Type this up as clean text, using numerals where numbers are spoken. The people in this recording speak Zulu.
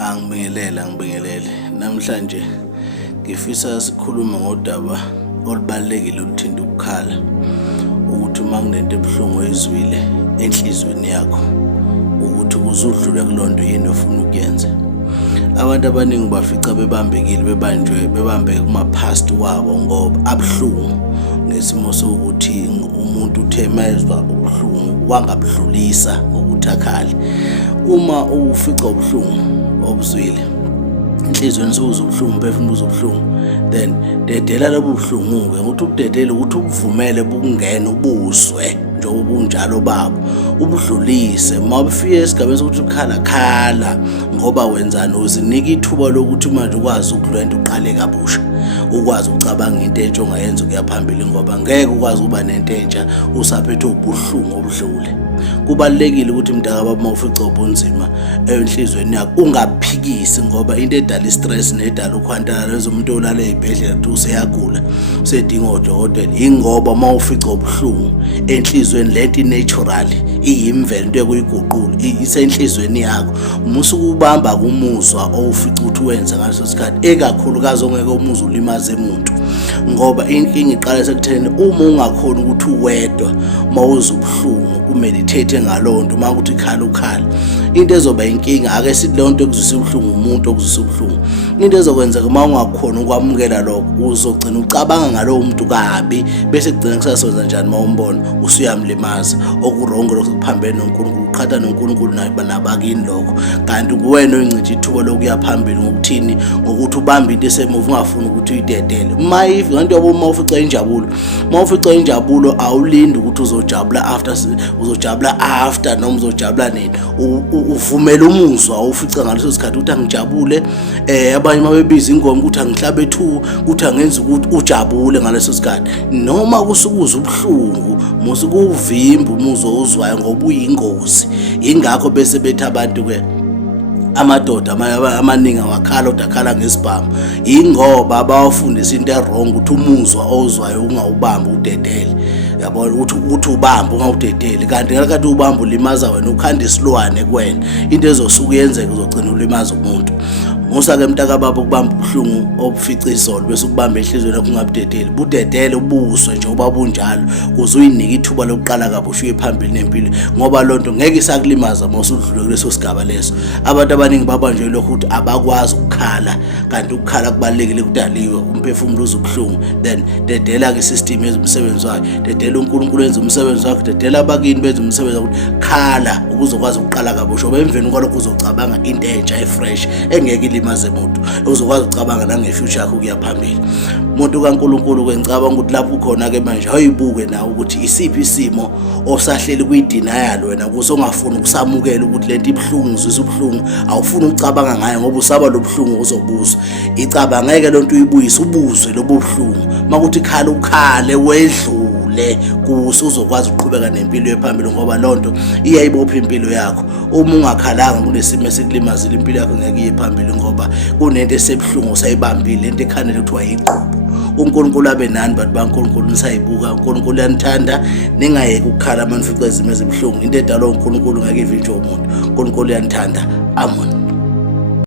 Angibingelele. Namhlanje ngifisa sikhulume ngodaba olubalulekile oluthinta ukukhala. Ukuthi uma kunento ebuhlungu oyizwile enhlizweni yakho, ukuthi ukuze udlule kulonto yini ofuna ukuyenza. Abantu abaningi bafica bebambekile, bebambeke kuma-past wabo ngoba abuhlungu ngesimo sokuthi umuntu uthe mayezwa ubuhlungu wangabudlulisa ngokuthi akhale. Uma ufica ubuhlungu obuzwile enhlizweni sokuzwa ubuhlungu, umphefumulo uzwa ubuhlungu, then dedela lobu buhlungu-ke ukuthi ubudedele, ukuthi ubuvumele bukungena ubuzwe njengoba bunjalo babo, ubudlulise. Uma bufika esigabeni sokuthi ukhala ngoba wenzani, uzinika ithuba lokuthi manje ukwazi ukudlula into uqale kabusha, ukwazi ukucabanga into entsha ongayenza ukuya phambili, ngoba ngeke ukwazi ukuba nento entsha usaphethe ubuhlungu obudlule. Kubalulekile ukuthi mntakababa uma ufica ubunzima enhlizweni yakho ungaphikisi, ngoba into edala i-stress nedala ukhwantala lezo umuntu olala ey'bhedlela kuthi useyagula usedinga odokotela, ingoba uma ufica ubuhlungu enhlizweni lento i-natural, iyimvelo, into ekuyiguqula isenhlizweni yakho. Musukubamba kumuzwa owufica ukuthi uwenze ngaleso sikhathi, ekakhulukazi ongeke umuzwa ulimaze umuntu, ngoba inkinga iqala sekutheni uma ungakhona ukuthi uwedwa uma uzwa ubuhlungu umeditate ngaloo nto, uma ukuthi ukhala into ezoba inkinga. Ake sithi leyo nto ekuzwisa ubuhlungu umuntu okuzwisa ubuhlungu, into ezokwenzeka uma ungakhona ukwamukela lokho uzogcina ucabanga ngalowo muntu kabi, bese kugcina kusasonza njani uma umbona usuyamlimaza. Okurongo lokho kuphambene noNkulunkulu, uqhatha noNkulunkulu nabakini lokho, kanti kuwena oyincithe ithuba lokuya phambili ngokuthini, ngokuthi ubambe into esemuva ungafuni ukuthi uyidedele. Uma ufica injabulo awulindi ukuthi uzojabula after noma uzojabula nini, uvumela umuzwa awufica ngaleso sikhathi ukuthi angijabule. Abanye mabebiza ingoma ukuthi angihlabe 2 ukuthi angenza ukuthi ujabule ngaleso sikhathi, noma kusukuzwa ubuhlungu musukuvimba umuzwa ozwayo ngoba uyingozi. Ingakho bese bethi abantu-ke amadoda amaningi awakhala kodwa akhala ngesibhamu, ingoba abawafundisa into wrong ukuthi umuzwa ozwayo ungawubamba udedele, yabona, ukuthi ubambe ungawudedeli, kanti ngalakathi ubamba ulimaza wena, ukhanda isilwane kuwena, into ezosuka yenzeka uzogcina ulimaza umuntu. Musa-ke mntakababa ukubamba ubuhlungu obufica izolo bese ukubamba enhlizweni yakho ungabudedeli, budedele ubuswe njengoba bunjalo, kuze uyinika ithuba lokuqala kabusha uye phambili nempilo, ngoba loo nto ngeke isakulimaza uma usudlule kuleso sigaba leso. Abantu abaningi babanjwe lokho ukuthi abakwazi ukukhala, kanti ukukhala kubalulekile kudaliwe, umphefumulo uzwa ubuhlungu. Then dedela-ke isystem yenza umsebenzi wayo, dedela uNkulunkulu wenza umsebenzi wakhe, dedela abakini benza umsebenzi wakhe, khala ukuze ukwazi ukuqala kabusha, ngoba emveni kwalokho uzocabanga into entsha efresh engeke ilimaze umuntu, uzokwazi ukucabanga nange-future yakho ukuya phambili. Umuntu kaNkulunkulu-ke ngicabanga ukuthi lapho ukhona-ke manje awuyibuke nawe ukuthi isiphi isimo osahleli kuyidenial wena, ukuze ungafuni ukusamukela ukuthi lento ibuhlungu, uzwisa ubuhlungu, awufuni ukucabanga ngayo ngoba usaba lo buhlungu uzobuzwa. Icabangeke lento uyibuyise, ubuzwe lobo buhlungu, makuthi khala ukhale wedlule kuso uzokwazi ukuqhubeka nempilo ephambili, ngoba loo nto iyayibopha impilo yakho. Uma ungakhalanga kunesimo esikulimazile, impilo yakho ngeke iye phambili, ngoba kunento esebuhlungu usayibambile, lento ekhanele kuthiwa yiqhubu. uNkulunkulu abe nani bantu baNkulunkulu nisayibuka. uNkulunkulu uyanithanda, ningayeki ukukhala uma nifica izimo ezibuhlungu. Into edala uNkulunkulu ngeke ivinjwe umuntu. uNkulunkulu uyanithanda. Amen.